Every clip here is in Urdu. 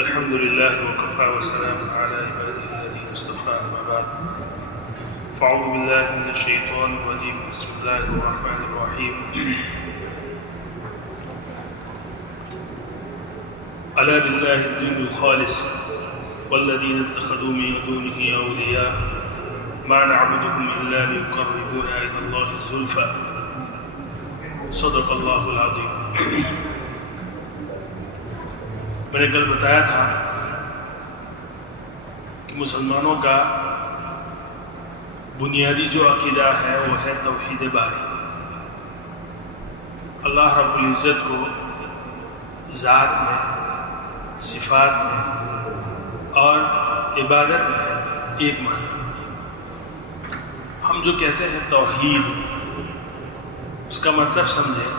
الحمد لله وكفى وسلام على عباده الذين اصطفى أما بعد فأعوذ بالله من الشيطان الرجيم بسم الله الرحمن الرحيم ألا لله الدين الخالص والذين اتخذوا من دونه أولياء ما نعبدهم إلا ليقربونا إلى الله زلفى صدق الله العظيم. میں نے کل بتایا تھا کہ مسلمانوں کا بنیادی جو عقیدہ ہے وہ ہے توحید باری. اللہ رب العزت کو ذات میں، صفات میں اور عبادت میں ایک مانا. ہم جو کہتے ہیں توحید، اس کا مطلب سمجھیں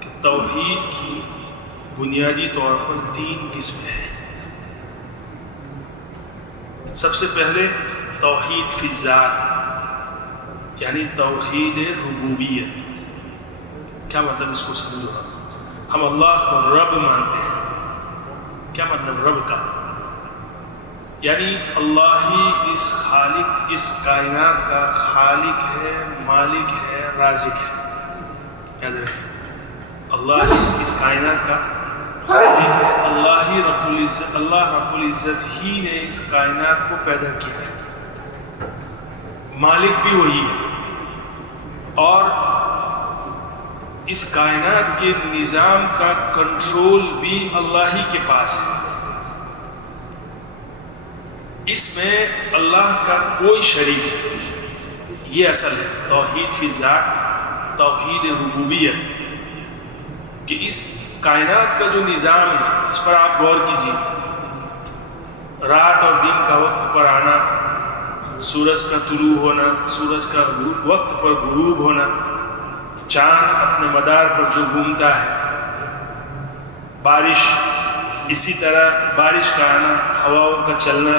کہ توحید کی بنیادی طور پر 3 قسمیں ہیں. سب سے پہلے توحید فی الذات، یعنی توحید ربوبیت. کیا مطلب اس کو سمجھو؟ ہم اللہ کو رب مانتے ہیں. کیا مطلب رب کا؟ یعنی اللہ ہی اس خالق، اس کائنات کا خالق ہے، مالک ہے، رازق ہے. یاد رکھیں، اللہ ہی اس کائنات کا خالق ہے. اللہ رب العزت ہی نے اس کائنات کو پیدا کیا ہے. مالک بھی وہی ہے اور اس کائنات کے نظام کا کنٹرول بھی اللہ ہی کے پاس ہے. اس میں اللہ کا کوئی شریک نہیں. یہ اصل ہے توحید فی ذات، توحید ربوبیت، کہ اس کائنات کا جو نظام ہے اس پر آپ غور کیجیے. رات اور دن کا وقت پر آنا، سورج کا طلوع ہونا، سورج کا وقت پر غروب ہونا، چاند اپنے مدار پر جو گھومتا ہے، بارش، اسی طرح بارش کا آنا، ہواؤں کا چلنا،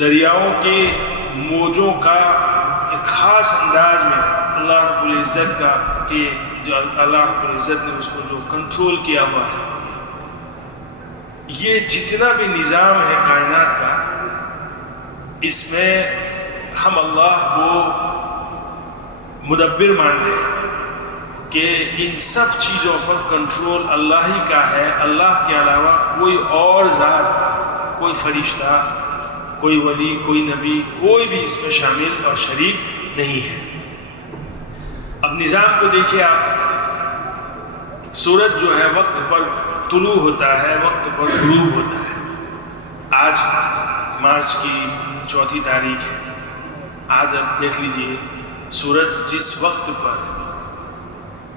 دریاؤں کے موجوں کا ایک خاص انداز میں اللہ رب العزت کا، کہ جو اللہ رب العزت نے اس کو جو کنٹرول کیا ہوا ہے. یہ جتنا بھی نظام ہے کائنات کا، اس میں ہم اللہ کو مدبر مانتے ہیں کہ ان سب چیزوں پر کنٹرول اللہ ہی کا ہے. اللہ کے علاوہ کوئی اور ذات، کوئی فرشتہ، کوئی ولی، کوئی نبی، کوئی بھی اس میں شامل اور شریک نہیں ہے. اب نظام کو دیکھیے آپ. سورج جو ہے وقت پر طلوع ہوتا ہے، وقت پر غروب ہوتا ہے. آج مارچ کی 4 تاریخ ہے. آج اب دیکھ لیجئے سورج جس وقت پر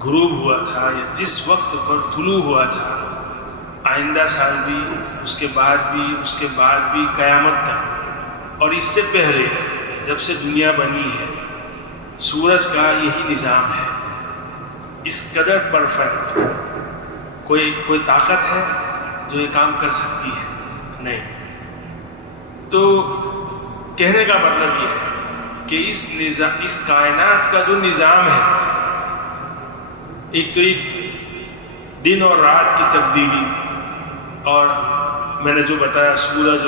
غروب ہوا تھا یا جس وقت پر طلوع ہوا تھا، آئندہ سال بھی، اس کے بعد بھی قیامت تک، اور اس سے پہلے جب سے دنیا بنی ہے، سورج کا یہی نظام ہے. اس قدر پرفیکٹ کوئی طاقت ہے جو یہ کام کر سکتی ہے؟ نہیں. تو کہنے کا مطلب یہ ہے کہ اس کائنات کا جو نظام ہے، ایک تو ایک دن اور رات کی تبدیلی، اور میں نے جو بتایا سورج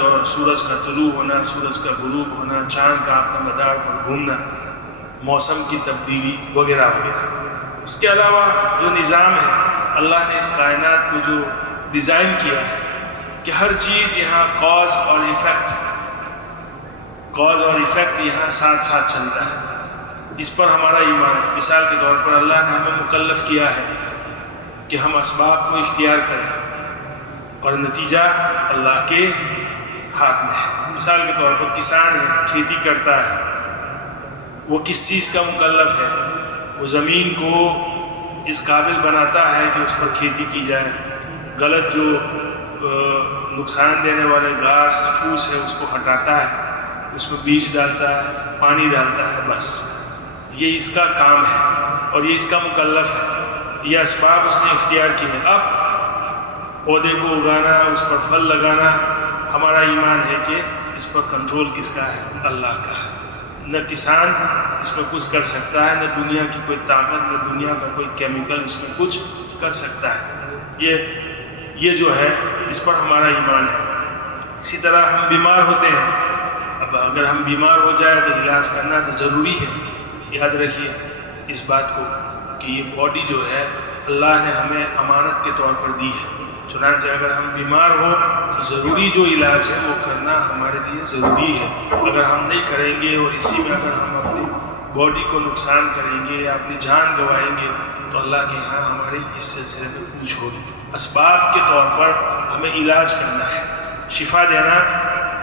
کا طلوع ہونا، سورج کا غروب ہونا، چاند کا اپنے مدار پر گھومنا، موسم کی تبدیلی وغیرہ وغیرہ. اس کے علاوہ جو نظام ہے، اللہ نے اس کائنات کو جو ڈیزائن کیا ہے کہ ہر چیز یہاں کاز اور ایفیکٹ یہاں ساتھ ساتھ چلتا ہے. اس پر ہمارا ایمان. مثال کے طور پر اللہ نے ہمیں مکلف کیا ہے کہ ہم اسباب کو اختیار کریں اور نتیجہ اللہ کے ہاتھ میں ہے. مثال کے طور پر کسان کھیتی کرتا ہے، وہ کس چیز کا مکلف ہے؟ وہ زمین کو اس قابل بناتا ہے کہ اس پر کھیتی کی جائے. غلط جو نقصان دینے والے گھاس پھوس ہے اس کو ہٹاتا ہے، اس میں بیج ڈالتا ہے، پانی ڈالتا ہے. بس یہ اس کا کام ہے اور یہ اس کا مکلف ہے. یہ اسباب اس نے اختیار کیے ہیں. اب پودے کو اگانا، اس پر پھل لگانا، ہمارا ایمان ہے کہ اس پر کنٹرول کس کا ہے؟ اللہ کا ہے. نہ کسان اس میں کچھ کر سکتا ہے، نہ دنیا کی کوئی طاقت، نہ دنیا کا کوئی کیمیکل اس میں کچھ کر سکتا ہے. یہ یہ جو ہے اس پر ہمارا ایمان ہے۔ اسی طرح ہم بیمار ہوتے ہیں، اب اگر ہم بیمار ہو جائے تو علاج کرنا تو ضروری ہے۔ یاد رکھیے اس بات کو کہ یہ باڈی جو ہے اللہ نے ہمیں امانت کے طور پر دی ہے، چنانچہ اگر ہم بیمار ہو تو ضروری جو علاج ہے وہ کرنا ہمارے لیے ضروری ہے۔ اگر ہم نہیں کریں گے اور اسی میں اگر ہم اپنی باڈی کو نقصان کریں گے یا اپنی جان گنوائیں گے تو اللہ کے ہاں ہماری اس سلسلے میں پوچھ ہوگی۔ اسباب کے طور پر ہمیں علاج کرنا ہے، شفا دینا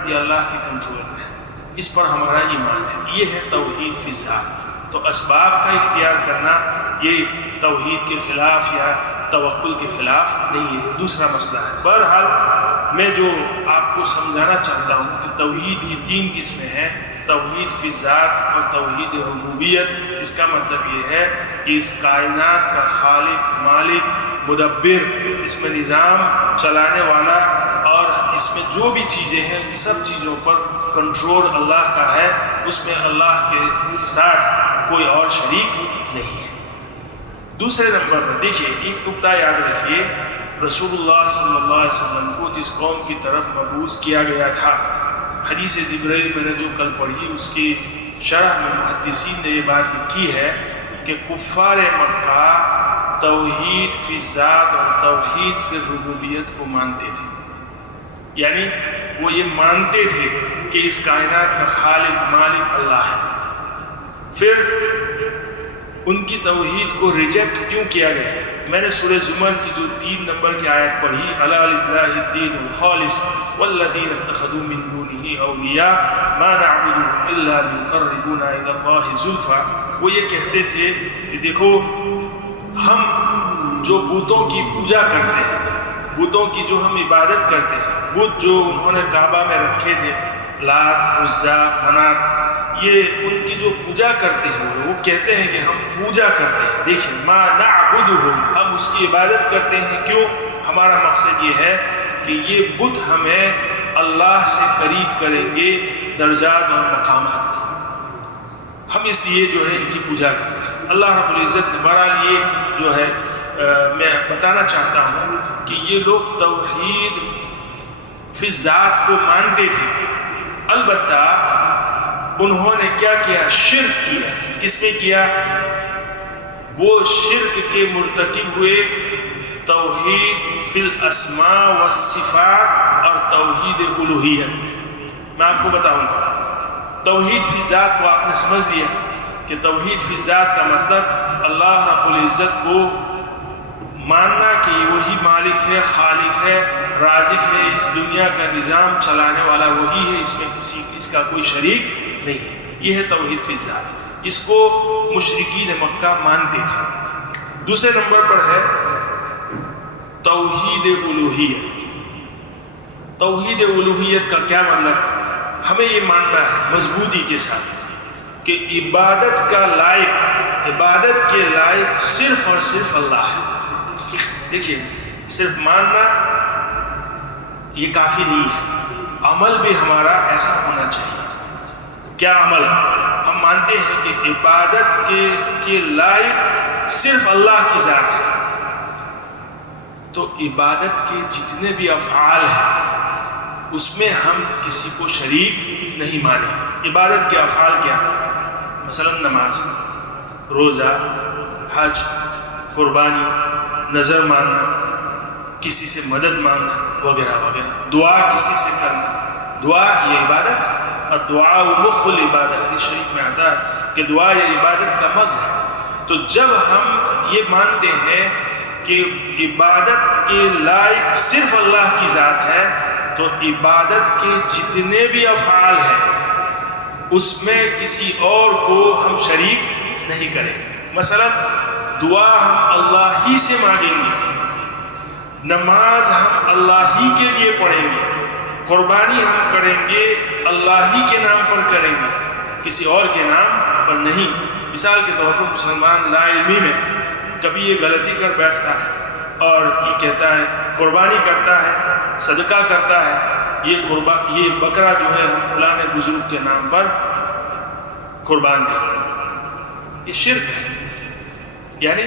یہ اللہ کے کنٹرول میں ہے، اس پر ہمارا ایمان ہے۔ یہ ہے توحید فی ذات۔ تو اسباب کا اختیار کرنا یہ توحید کے خلاف یا توکل کے خلاف نہیں ہے، یہ دوسرا مسئلہ ہے۔ بہرحال میں جو آپ کو سمجھانا چاہتا ہوں کہ توحید کی 3 قسمیں ہیں، توحید فی ذات اور توحید ربوبیت۔ اس کا مطلب یہ ہے کہ اس کائنات کا خالق، مالک، مدبر، اس میں نظام چلانے والا اور اس میں جو بھی چیزیں ہیں ان سب چیزوں پر کنٹرول اللہ کا ہے، اس میں اللہ کے ساتھ کوئی اور شریک نہیں ہے۔ دوسرے نمبر پر دیکھیے ایک نکتہ یاد رکھیے، رسول اللہ صلی اللہ علیہ وسلم کو جس قوم کی طرف مبعوث کیا گیا تھا، حدیث جبرائیل میں نے جو کل پڑھی اس کی شرح میں محدثین نے یہ بات لکھی ہے کہ کفار مکہ توحید فی ذات اور توحید فی ربوبیت کو مانتے تھے، یعنی وہ یہ مانتے تھے کہ اس کائنات کا خالق مالک اللہ ہے۔ پھر ان کی توحید کو ریجیکٹ کیوں کیا گیا؟ میں نے سورہ زمر کی جو 3 نمبر کی آیت پڑھی، الا للہ الدین الخالص والذین اتخذوا من دونہ اولیاء ما نعبدهم الا لیقربونا الی اللہ زلفی، وہ یہ کہتے تھے کہ دیکھو ہم جو بتوں کی پوجا کرتے ہیں، بتوں کی جو ہم عبادت کرتے ہیں، بت جو انہوں نے کعبہ میں رکھے تھے، لات، عزا، منات، یہ ان کی جو پوجا کرتے ہیں وہ کہتے ہیں کہ ہم پوجا کرتے ہیں۔ دیکھیں ما نعبدهم، ہم اس کی عبادت کرتے ہیں، کیوں؟ ہمارا مقصد یہ ہے کہ یہ بت ہمیں اللہ سے قریب کریں گے درجات اور مقامات میں، ہم اس لیے جو ہے ان کی پوجا کرتے ہیں۔ اللہ رب العزت نے بہرحال یہ جو ہے میں بتانا چاہتا ہوں کہ یہ لوگ توحید فی ذات کو مانتے تھے، البتہ انہوں نے کیا کیا؟ شرک کیا۔ کس میں کیا؟ وہ شرک کے مرتکب ہوئے توحید فی الاسماء والصفات اور توحید الوہیت میں۔ میں آپ کو بتاؤں گا، توحید فی ذات کو آپ نے سمجھ لیا کہ توحید فی ذات کا مطلب اللہ رب العزت کو ماننا کہ وہی مالک ہے، خالق ہے، رازق ہے، اس دنیا کا نظام چلانے والا وہی ہے، اس میں اس کا کوئی شریک نہیں ہے۔ یہ ہے توحید فی ذات، اس کو مشرکین مکہ مانتے تھے۔ دوسرے نمبر پر ہے توحید الوہیت۔ توحید الوہیت کا کیا مطلب؟ ہمیں یہ ماننا ہے مضبوطی کے ساتھ کہ عبادت کا لائق، عبادت کے لائق صرف اور صرف اللہ ہے۔ دیکھیے صرف ماننا یہ کافی نہیں ہے، عمل بھی ہمارا ایسا ہونا چاہیے۔ کیا عمل؟ ہم مانتے ہیں کہ عبادت کے لائق صرف اللہ کی ذات ہے، تو عبادت کے جتنے بھی افعال ہیں اس میں ہم کسی کو شریک نہیں مانیں گے۔ عبادت کے افعال کیا؟ مثلا نماز، روزہ، حج، قربانی، نظر ماننا، کسی سے مدد مانگنا وغیرہ وغیرہ، دعا کسی سے کرنا، دعا یہ عبادت ہے، اور دعا مخ العبادت، حدیث شریف میں آتا ہے کہ دعا یہ عبادت کا مغز ہے۔ تو جب ہم یہ مانتے ہیں کہ عبادت کے لائق صرف اللہ کی ذات ہے، تو عبادت کے جتنے بھی افعال ہیں اس میں کسی اور کو ہم شریک نہیں کریں گے۔ مثلا دعا ہم اللہ ہی سے مانگیں گے، نماز ہم اللہ ہی کے لیے پڑھیں گے، قربانی ہم کریں گے اللہ ہی کے نام پر کریں گے، کسی اور کے نام پر نہیں۔ مثال کے طور پر مسلمان لا علمی میں کبھی یہ غلطی کر بیٹھتا ہے اور یہ کہتا ہے قربانی کرتا ہے، صدقہ کرتا ہے، یہ بکرا جو ہے ہم فلاں بزرگ کے نام پر قربان کرتے ہیں، یہ شرک ہے، یعنی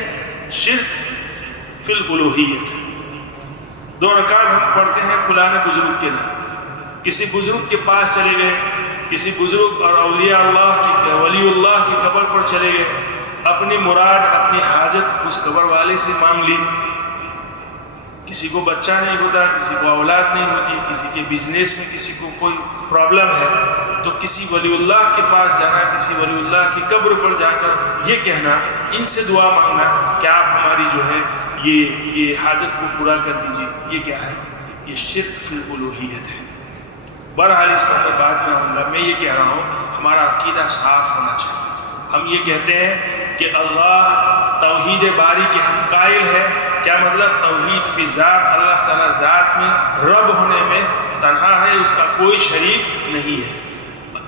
شرک فی الالوہیت۔ 2 رکعت ہم پڑھتے ہیں فلاں بزرگ کے نام، کسی بزرگ کے پاس چلے گئے، کسی بزرگ اور اولیاء اللہ کی ولی اللہ کی قبر پر چلے گئے، اپنی مراد اپنی حاجت اس قبر والے سے مانگ لی۔ کسی کو بچہ نہیں ہوتا، کسی کو اولاد نہیں ہوتی، کسی کے بزنس میں کسی کو کوئی پرابلم ہے، تو کسی ولی اللہ کے پاس جانا، کسی ولی اللہ کی قبر پر جا کر یہ کہنا، ان سے دعا مانگنا کہ آپ ہماری جو ہے یہ حاجت کو پورا کر دیجیے، یہ کیا ہے؟ یہ شرک فی الالوہیت ہے۔ بہرحال اس پر بعد میں آؤں گا، میں یہ کہہ رہا ہوں ہمارا عقیدہ صاف ہونا چاہیے۔ ہم یہ کہتے ہیں کہ اللہ توحید باری کے ہم قائل ہے، کیا مطلب؟ توحید فی ذات، اللہ تعالیٰ ذات میں رب ہونے میں تنہا ہے، اس کا کوئی شریک نہیں ہے۔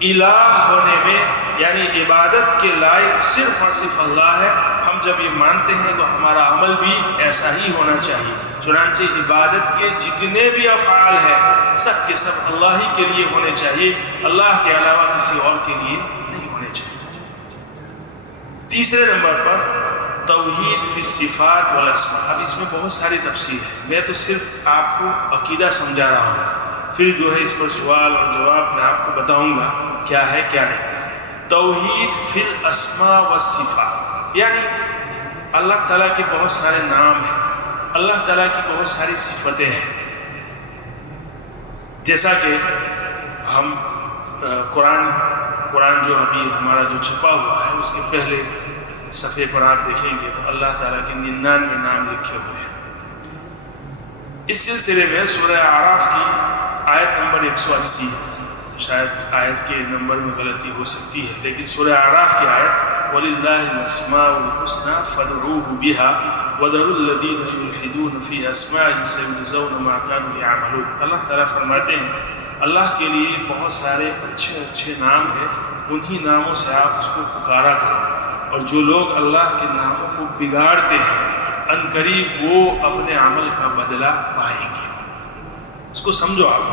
الہ ہونے میں یعنی عبادت کے لائق صرف اور صرف اللہ ہے۔ ہم جب یہ مانتے ہیں تو ہمارا عمل بھی ایسا ہی ہونا چاہیے۔ چنانچہ عبادت کے جتنے بھی افعال ہیں سب کے سب اللہ ہی کے لیے ہونے چاہیے، اللہ کے علاوہ کسی اور کے لیے نہیں ہونے چاہیے۔ تیسرے نمبر پر توحید فی الصفات والاسماء۔ اب اس میں بہت ساری تفصیل ہے، میں تو صرف آپ کو عقیدہ سمجھا رہا ہوں، پھر جو ہے اس پر سوال اور جواب میں آپ کو بتاؤں گا کیا ہے کیا نہیں۔ توحید فی الاسماء والصفات یعنی اللہ تعالیٰ کے بہت سارے نام ہیں، اللہ تعالیٰ کی بہت ساری صفتیں ہیں، جیسا کہ ہم قرآن جو ابھی ہمارا جو چھپا ہوا ہے اس کے پہلے صفحے پر آپ دیکھیں گے تو اللہ تعالیٰ کے 99 نام لکھے ہوئے ہیں۔ اس سلسلے میں سورہ اعراف کی آیت نمبر 180، شاید آیت کے نمبر میں غلطی ہو سکتی ہے، لیکن سورہ اعراف کی آیت وَلِلَّهِ الْأَسْمَاءُ الْحُسْنَى فَادْعُوهُ بِهَا وَذَرُوا الَّذِينَ يُلْحِدُونَ فِي أَسْمَائِهِ سَيُجْزَوْنَ مَا كَانُوا يَعْمَلُونَ۔ اللہ تعالیٰ فرماتے ہیں اللہ کے لیے بہت سارے اچھے نام ہیں، انہی ناموں سے آپ اس کو پکارا کرو، اور جو لوگ اللہ کے ناموں کو بگاڑتے ہیں ان قریب وہ اپنے عمل کا بدلہ پائیں گے۔ اس کو سمجھو آپ۔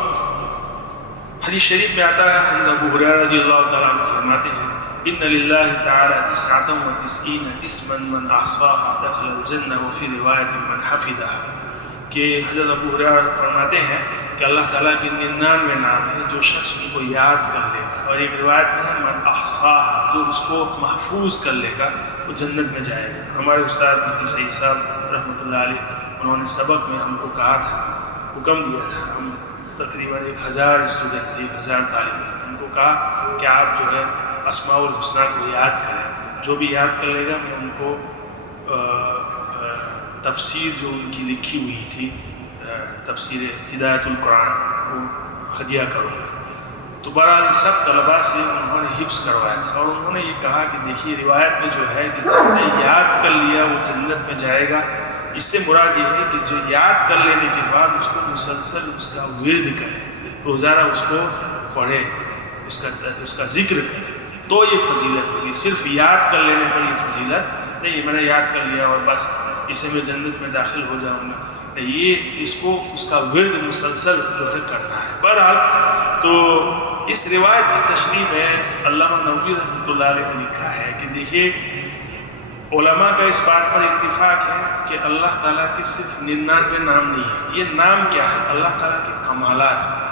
حدیث شریف میں آتا ہے، حضرت ابو ہریرہ رضی اللہ تعالیٰ عنہ فرماتے ہیں ان للہ تعالی 99 اسما من احصاها دخل الجنہ وفی روایت من حفظها، کہ حضرت ابو ہریرہ فرماتے ہیں کہ اللہ تعالیٰ کے 99 نام ہیں، جو شخص ان کو یاد کر لے گا، اور ایک روایت میں ہے من احصاها، جو اس کو محفوظ کر لے گا وہ جنت میں جائے گا۔ ہمارے استاد مفتی سعید صاحب رحمۃ اللہ علیہ، انہوں نے سبق میں ہم کو کہا تھا، حکم دیا تھا، ہم تقریباً 1000 اسٹوڈنٹ 1000 طالب علم، ان کو کہا کہ آپ جو ہے اسماء الحسنیٰ کو یاد کریں، جو بھی یاد کر لے گا میں ان کو تفسیر جو ان کی لکھی ہوئی تھی، تفسیر ہدایت القرآن، وہ ہدیہ کروں گا۔ تو بہرحال سب طلباء سے انہوں نے حفظ کروایا تھا، اور انہوں نے یہ کہا کہ دیکھیے روایت میں جو ہے کہ جس نے یاد کر لیا وہ جنت میں جائے گا، اس سے مراد یہ ہے کہ جو یاد کر لینے کے بعد اس کو مسلسل اس کا ورد کرے، روزانہ اس کو پڑھے، اس کا ذکر کرے، تو یہ فضیلت ہوگی۔ صرف یاد کر لینے پر یہ فضیلت نہیں، میں نے یاد کر لیا اور بس اسے میں جنت میں داخل ہو جاؤں گا، نہیں، یہ اس کو اس کا ورد مسلسل جو ہے کرنا ہے۔ بہرحال تو اس روایت کی تشریح میں علامہ نووی رحمۃ اللہ علیہ نے لکھا ہے کہ دیکھیے علماء کا اس بات پر اتفاق ہے کہ اللہ تعالیٰ کے صرف 99 نام نہیں ہیں، یہ نام کیا ہے؟ اللہ تعالیٰ کے کمالات ہیں،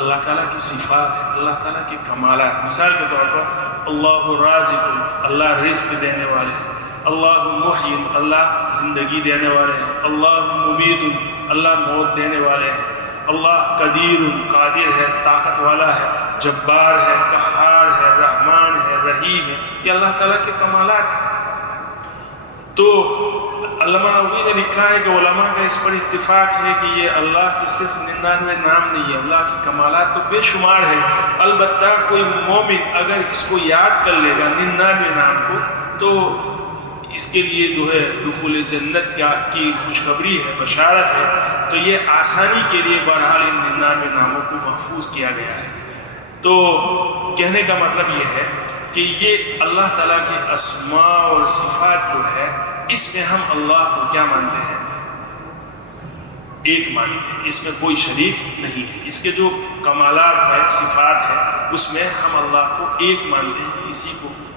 اللہ تعالیٰ کی صفات ہے، اللہ تعالیٰ کے کمالات۔ مثال کے طور پر اللہ رازق، اللہ رزق دینے والے ہیں، اللہ محی، اللہ زندگی دینے والے ہیں، اللہ ممیت، اللہ موت دینے والے ہیں، اللہ قدیر، قادر ہے، طاقت والا ہے، جبار ہے، قہار ہے، رحمان ہے، رحیم ہے، یہ اللہ تعالیٰ کے کمالات ہیں۔ تو علامہ نووی نے لکھا ہے کہ علماء کا اس پر اتفاق ہے کہ یہ اللہ کے صرف 99 نام نہیں ہے، اللہ کے کمالات تو بے شمار ہے۔ البتہ کوئی مومن اگر اس کو یاد کر لے گا 99 نام کو، تو اس کے لیے جو ہے دخول جنت کی خوشخبری ہے، بشارت ہے۔ تو یہ آسانی کے لیے بہرحال ان 99 ناموں کو محفوظ کیا گیا ہے۔ تو کہنے کا مطلب یہ ہے کہ یہ اللہ تعالیٰ کے اسماء اور صفات جو ہے، اس میں ہم اللہ کو کیا مانتے ہیں؟ ایک مانتے ہیں، اس میں کوئی شریک نہیں ہے۔ اس کے جو کمالات ہیں، صفات ہیں، اس میں ہم اللہ کو ایک مانتے ہیں،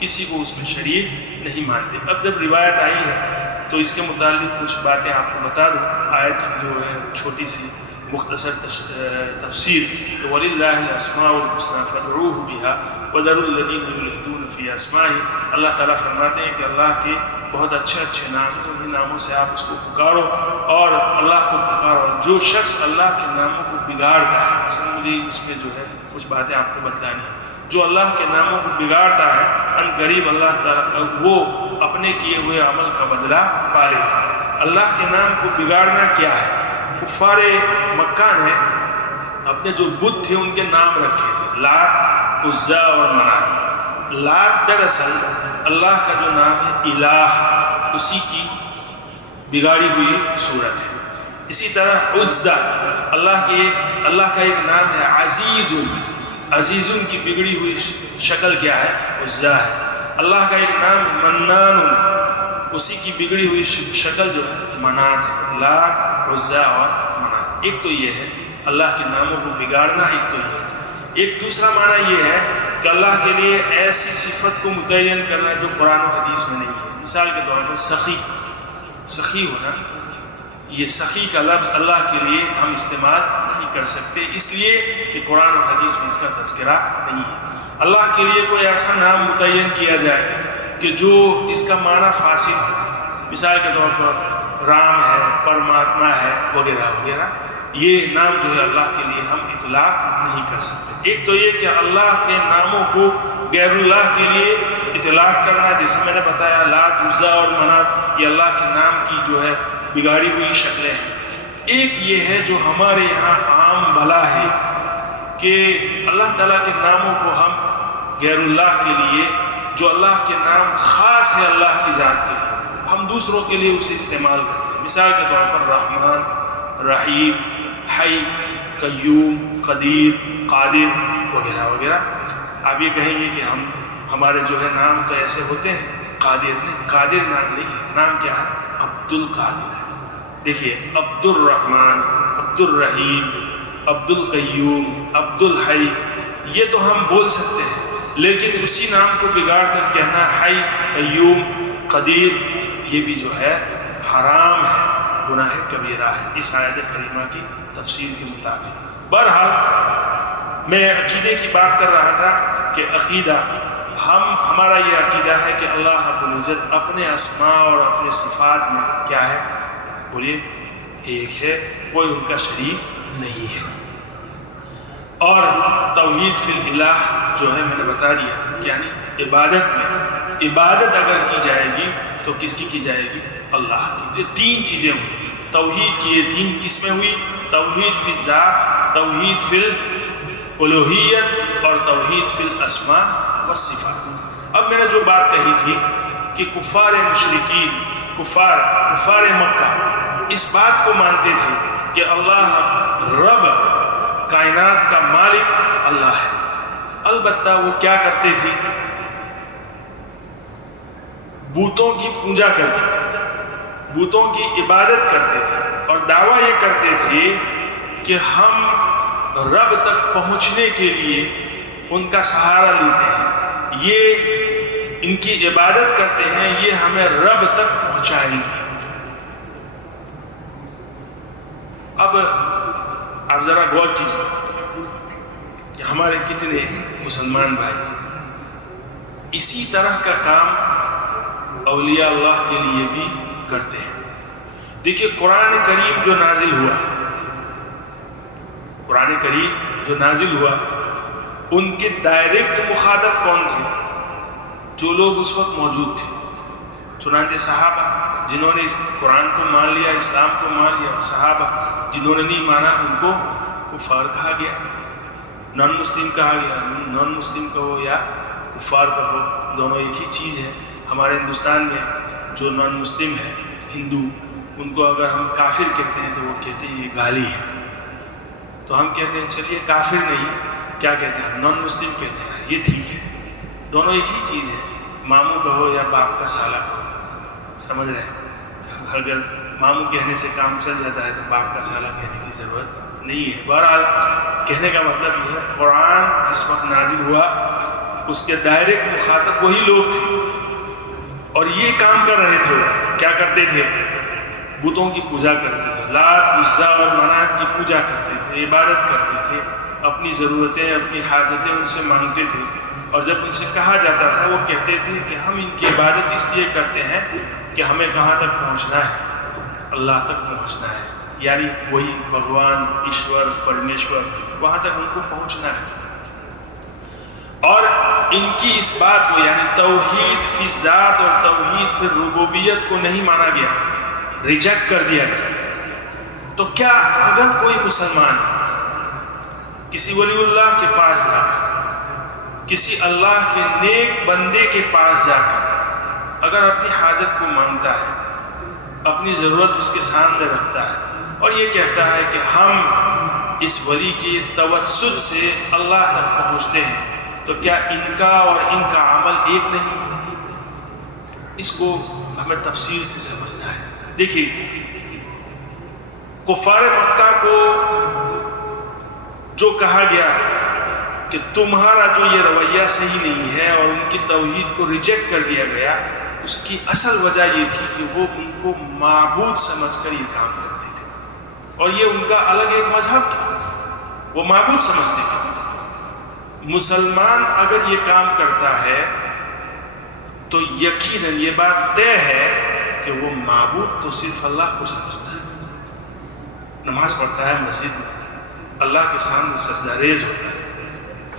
کسی کو اس میں شریک نہیں مانتے۔ اب جب روایت آئی ہے تو اس کے متعلق کچھ باتیں آپ کو بتا دوں. آیت کی جو ہے چھوٹی سی مختصر تفسیر. وَلِلَّهِ الْأَسْمَاءُ الْحُسْنَىٰ فَادْعُوهُ بِهَا وَذَرُوا الَّذِينَ يُلْحِدُونَ فِي أَسْمَائِهِ. اللہ تعالیٰ فرماتے ہیں کہ اللہ کے بہت اچھے نام ہیں، انہیں ناموں سے آپ اس کو پکارو اور اللہ کو پکارو. جو شخص اللہ کے ناموں کو بگاڑتا ہے، اصل مجھے اس میں جو ہے کچھ باتیں آپ کو بتلانی ہیں. جو اللہ کے ناموں کو بگاڑتا ہے ان قریب اللہ تعالیٰ وہ اپنے کیے ہوئے عمل کا بدلہ پالے گا. اللہ کے نام کو بگاڑنا کیا ہے؟ کفار مکہ نے اپنے جو بت تھے ان کے نام رکھے تھے، لات، عزا اور منات. لات دراصل اللہ کا جو نام ہے الہ، اسی کی بگاڑی ہوئی صورت ہے. اسی طرح عزا اللہ کا ایک نام ہے عزیز. عزیز کی بگڑی ہوئی شکل کیا ہے؟ عزا ہے. اللہ کا ایک نام ہے منان، اسی کی بگڑی ہوئی شکل جو ہے منات ہے. لات، عزا اور منات. ایک تو یہ ہے اللہ کے ناموں کو بگاڑنا، ایک تو یہ ہے. ایک دوسرا معنی یہ ہے کہ اللہ کے لیے ایسی صفت کو متعین کرنا جو قرآن و حدیث میں نہیں ہے. مثال کے طور پر سخی ہونا، یہ سخی کا لفظ اللہ کے لیے ہم استعمال نہیں کر سکتے، اس لیے کہ قرآن و حدیث میں اس کا تذکرہ نہیں ہے. اللہ کے لیے کوئی ایسا نام متعین کیا جائے کہ جس کا معنی فاسد ہو. مثال کے طور پر رام ہے، پرماتما ہے، وغیرہ وغیرہ. یہ نام جو ہے اللہ کے لیے ہم اطلاق نہیں کر سکتے. ایک تو یہ کہ اللہ کے ناموں کو غیر اللہ کے لیے اطلاق کرنا، جیسے میں نے بتایا لات، عزا اور منات، یہ اللہ کے نام کی جو ہے بگاڑی ہوئی شکلیں ہیں. ایک یہ ہے جو ہمارے یہاں عام بھلا ہے کہ اللہ تعالیٰ کے ناموں کو ہم غیر اللہ کے لیے، جو اللہ کے نام خاص ہے اللہ کی ذات کے لیے، ہم دوسروں کے لیے اسے استعمال کرتے ہیں. مثال کے طور پر رحمان، رحیم، حی، قیوم، قدیر، قادر وغیرہ وغیرہ. آپ یہ کہیں گے کہ ہمارے جو ہے نام تو ایسے ہوتے ہیں. قادر نہیں، قادر نام نہیں ہے. نام کیا ہے؟ عبد القادر ہے. دیکھیے عبد الرحمن، عبد الرحیم، عبد القیوم، عبد الحی، یہ تو ہم بول سکتے ہیں، لیکن اسی نام کو بگاڑ کر کہنا حی، قیوم، قدیر، یہ بھی جو ہے حرام ہے، گناہ کبیرہ ہے اس آیت کریمہ کی تفسیر کے مطابق. بہرحال میں عقیدے کی بات کر رہا تھا کہ عقیدہ ہمارا یہ عقیدہ ہے کہ اللہ رب العزت اپنے اسماء اور اپنے صفات میں کیا ہے؟ بولیے، ایک ہے، کوئی ان کا شریک نہیں ہے. اور توحید فی الالہ جو ہے میں نے بتا دیا، یعنی عبادت اگر کی جائے گی تو کس کی جائے گی؟ اللہ کی. یہ تین چیزیں ہوئی توحید کی. یہ تین قسمیں ہوئی: توحید فی الذات، توحید فی الالوہیت اور توحید فی الاسماء والصفات. اب میں نے جو بات کہی تھی کہ کفار مشرکین، کفار مکہ اس بات کو مانتے تھے کہ اللہ رب، کائنات کا مالک اللہ ہے. البتہ وہ کیا کرتے تھے؟ بتوں کی پوجا کرتے تھے، بتوں کی عبادت کرتے تھے اور دعویٰ یہ کرتے تھے کہ ہم رب تک پہنچنے کے لیے ان کا سہارا لیتے ہیں، یہ ان کی عبادت کرتے ہیں، یہ ہمیں رب تک پہنچائیں گے. اب آپ ذرا غور کیجیے کہ ہمارے کتنے مسلمان بھائی اسی طرح کا کام اولیاء اللہ کے لیے بھی کرتے ہیں. دیکھیے قرآن کریم جو نازل ہوا ان کے ڈائریکٹ مخاطب کون تھے؟ جو لوگ اس وقت موجود تھے. چنانچہ صحابہ جنہوں نے اس قرآن کو مان لیا، اسلام کو مان لیا، صحابہ جنہوں نے نہیں مانا ان کو کفار کہا گیا، نان مسلم کہا گیا. نان مسلم کہو یا کفار کہو، دونوں ایک ہی چیز ہے. ہمارے ہندوستان میں جو نان مسلم ہے، ہندو، ان کو اگر ہم کافر کہتے ہیں تو وہ کہتے ہیں یہ گالی ہے. تو ہم کہتے ہیں چلیے کافر نہیں، کیا کہتے ہیں؟ نان مسلم کہتے ہیں، یہ ٹھیک ہے. دونوں ایک ہی چیز ہے، ماموں کہو یا باپ کا سالہ کہو. سمجھ رہے ہیں؟ اگر ماموں کہنے سے کام چل جاتا ہے تو باپ کا سالہ کہنے کی ضرورت نہیں ہے. بہرحال کہنے کا مطلب یہ ہے قرآن جس وقت نازل ہوا اس کے ڈائریکٹ مخاطب وہی لوگ تھے اور یہ کام کر رہے تھے، کیا کرتے تھے؟ بتوں کی پوجا کرتے تھے، لات عزا اور منات کی پوجا کرتے تھے، عبادت کرتے تھے، اپنی ضرورتیں اپنی حاجتیں ان سے مانگتے تھے، اور جب ان سے کہا جاتا تھا وہ کہتے تھے کہ ہم ان کی عبادت اس لیے کرتے ہیں کہ ہمیں کہاں تک پہنچنا ہے؟ اللہ تک پہنچنا ہے، یعنی وہی بھگوان ایشور پرمیشور، وہاں تک ان کو پہنچنا ہے۔ اور ان کی اس بات کو یعنی توحید فی ذات اور توحید فی ربوبیت کو نہیں مانا گیا، ریجیکٹ کر دیا گیا۔ تو کیا اگر کوئی مسلمان کسی ولی اللہ کے پاس جا کر، کسی اللہ کے نیک بندے کے پاس جا کر اگر اپنی حاجت کو مانگتا ہے، اپنی ضرورت اس کے سامنے رکھتا ہے اور یہ کہتا ہے کہ ہم اس ولی کے توسط سے اللہ تک پہنچتے ہیں، تو کیا ان کا اور ان کا عمل ایک نہیں ہے؟ اس کو ہمیں تفصیل سے سمجھنا ہے۔ دیکھیے، کفار مکہ کو جو کہا گیا کہ تمہارا جو یہ رویہ صحیح نہیں ہے اور ان کی توحید کو ریجیکٹ کر دیا گیا، اس کی اصل وجہ یہ تھی کہ وہ ان کو معبود سمجھ کر یہ کام کرتے تھے، اور یہ ان کا الگ ایک مذہب تھا، وہ معبود سمجھتے تھے۔ مسلمان اگر یہ کام کرتا ہے تو یقیناً یہ بات طے ہے کہ وہ معبود تو صرف اللہ کو سمجھتا ہے، نماز پڑھتا ہے مسجد میں، اللہ کے سامنے سجدہ ریز ہوتا ہے،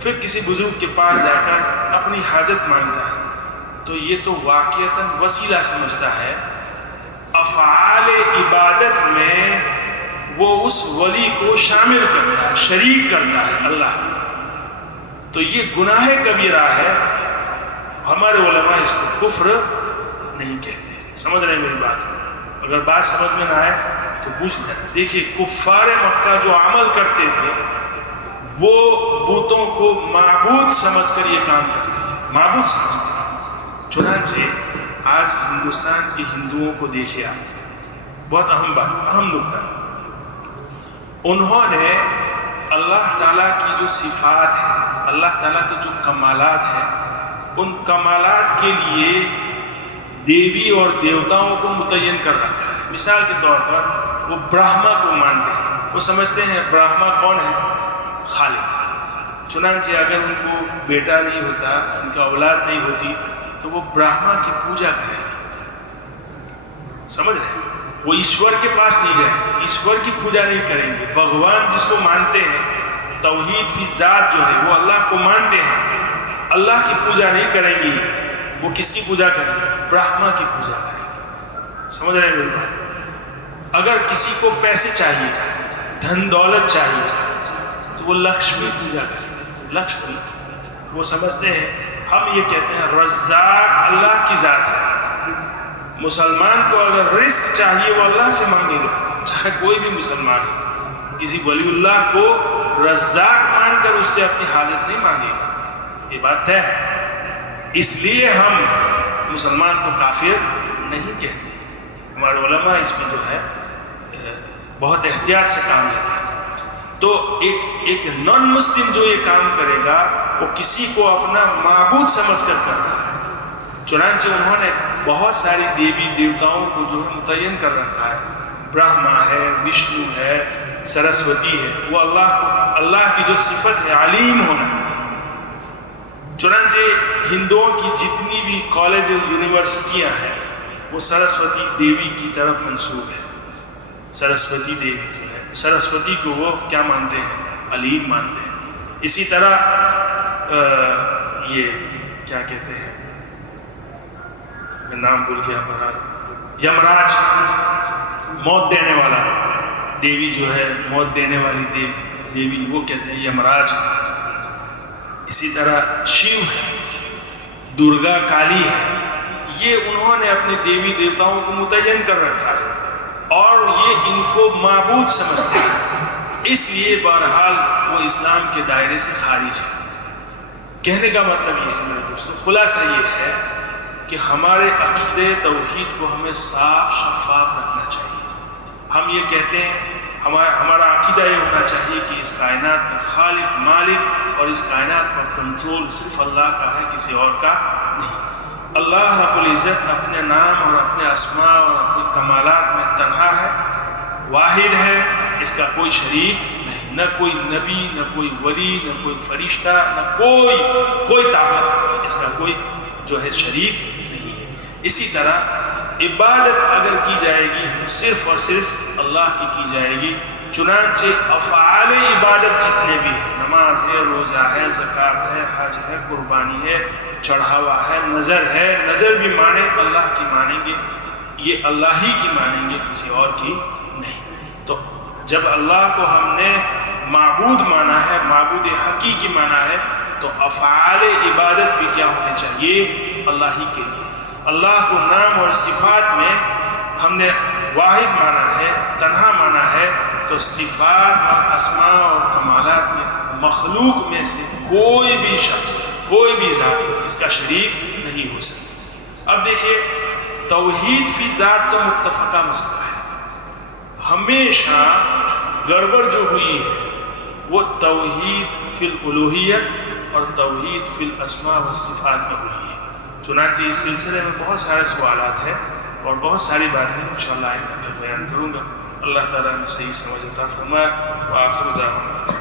پھر کسی بزرگ کے پاس جا کر اپنی حاجت مانگتا ہے، تو یہ تو واقعتاً وسیلہ سمجھتا ہے۔ افعال عبادت میں وہ اس ولی کو شامل کرتا ہے، شریک کرتا ہے اللہ کو، تو یہ گناہ کبیرہ ہے۔ ہمارے علماء اس کو کفر نہیں کہتے۔ سمجھ رہے ہیں میری بات؟ اگر بات سمجھ میں نہ آئے تو پوچھ لیں۔ دیکھیے، کفار مکہ جو عمل کرتے تھے وہ بتوں کو معبود سمجھ کر یہ کام کرتے تھے، معبود سمجھتے تھے۔ چنانچہ آج ہندوستان کے ہندوؤں کو دیکھیے آپ، بہت اہم بات، اہم نکتہ، انہوں نے اللہ تعالیٰ کی جو صفات ہیں، اللہ تعالیٰ کے جو کمالات ہیں، ان کمالات کے لیے دیوی اور دیوتاؤں کو متعین کر رکھا ہے۔ مثال کے طور پر وہ برہما کو مانتے ہیں، وہ سمجھتے ہیں برہما کون ہے؟ خالق۔ چنانچہ اگر ان کو بیٹا نہیں ہوتا، ان کا اولاد نہیں ہوتی، تو وہ برہما کی پوجا کریں گے۔ سمجھ رہے ہیں؟ وہ ایشور کے پاس نہیں گئے، ایشور کی پوجا نہیں کریں گے۔ بھگوان جس کو مانتے ہیں، توحید فی ذات جو ہے، وہ اللہ کو مانتے ہیں، اللہ کی پوجا نہیں کریں گے۔ وہ کس کی پوجا کریں گے؟ برہما کی پوجا کریں گے۔ سمجھ رہے ہیں میری بات؟ اگر کسی کو پیسے چاہیے، دھن دولت چاہیے، تو وہ لکشمی پوجا کرتے ہیں۔ لکشمی، وہ سمجھتے ہیں، ہم یہ کہتے ہیں رزاق اللہ کی ذات ہے۔ مسلمان کو اگر رزق چاہیے وہ اللہ سے مانگے گا، چاہے کوئی بھی مسلمان ہو، کسی ولی اللہ کو رزاق مان کر اس سے اپنی حاجت نہیں مانگے گا، یہ بات طے ہے۔ اس لیے ہم مسلمان کو کافر نہیں کہتے۔ ہمارے علماء اس میں جو ہے بہت احتیاط سے کام لیتے ہیں۔ تو ایک نان مسلم جو یہ کام کرے گا وہ کسی کو اپنا معبود سمجھ کر کرتا ہے۔ چنانچہ انہوں نے بہت ساری دیوی دیوتاؤں کو جو ہے متعین کر رکھا ہے، برہما ہے، وشنو ہے، سرسوتی ہے، وہ اللہ کی جو صفت ہے علیم ہونا ہے۔ چنانچہ ہندوؤں کی جتنی بھی کالج اور یونیورسٹیاں ہیں وہ سرسوتی دیوی کی طرف منسوب ہے۔ سرسوتی دیوی جو ہے، سرسوتی کو وہ کیا مانتے ہیں؟ علیم مانتے ہیں۔ اسی طرح یہ کیا کہتے ہیں، میں نام بھول گیا، بہرحال یمراج، موت دینے والا دیوی جو ہے، موت دینے والی دیوی وہ کہتے ہیں یمراج۔ اسی طرح شیو ہے، درگا کالی ہے، یہ انہوں نے اپنے دیوی دیوتاؤں کو متعین کر رکھا ہے اور یہ ان کو معبود سمجھتے ہیں، اس لیے بہرحال وہ اسلام کے دائرے سے خارج ہے۔ کہنے کا مطلب یہ ہے میرے دوستوں، خلاصہ یہ ہے کہ ہمارے عقیدے توحید کو ہمیں صاف شفاف رکھنا چاہیے۔ ہم یہ کہتے ہیں، ہمارا عقیدہ یہ ہونا چاہیے کہ اس کائنات میں خالق مالک اور اس کائنات پر کنٹرول صرف اللہ کا ہے، کسی اور کا نہیں۔ اللہ رب العزت اپنے نام اور اپنے اسماء اور اپنے کمالات میں تنہا ہے، واحد ہے، اس کا کوئی شریک نہیں، نہ کوئی نبی، نہ کوئی ولی، نہ کوئی فرشتہ، نہ کوئی طاقت، اس کا کوئی جو ہے شریک نہیں ہے۔ اسی طرح عبادت اگر کی جائے گی تو صرف اور صرف اللہ کی جائے گی۔ چنانچہ افعال عبادت جتنے بھی ہیں، نماز ہے، روزہ ہے، زکوٰۃ ہے، حج ہے، قربانی ہے، چڑھاوا ہے، نظر بھی مانے اللہ کی مانیں گے، یہ اللہ ہی کی مانیں گے، کسی اور کی نہیں۔ تو جب اللہ کو ہم نے معبود مانا ہے، معبود حقیقی مانا ہے، تو افعال عبادت بھی کیا ہونے چاہیے؟ اللہ ہی کے لیے۔ اللہ کو نام اور صفات میں ہم نے واحد مانا ہے، تنہا مانا ہے، تو صفات اور اسماء اور کمالات میں مخلوق میں سے کوئی بھی شخص، کوئی بھی ذات اس کا شریک نہیں ہو سکتا۔ اب دیکھیے، توحید فی ذات تو متفقہ مسئلہ ہے، ہمیشہ گڑبڑ جو ہوئی ہے وہ توحید فی الالوہیت اور توحید فی الاسماء والصفات میں ہوئی ہے۔ چنانچہ اس سلسلے میں بہت سارے سوالات ہیں اور بہت ساری باتیں انشاءاللہ آئندہ بیان کروں گا۔ اللہ تعالیٰ نے صحیح سمجھ عطا فرمائے۔ وآخر دعوانا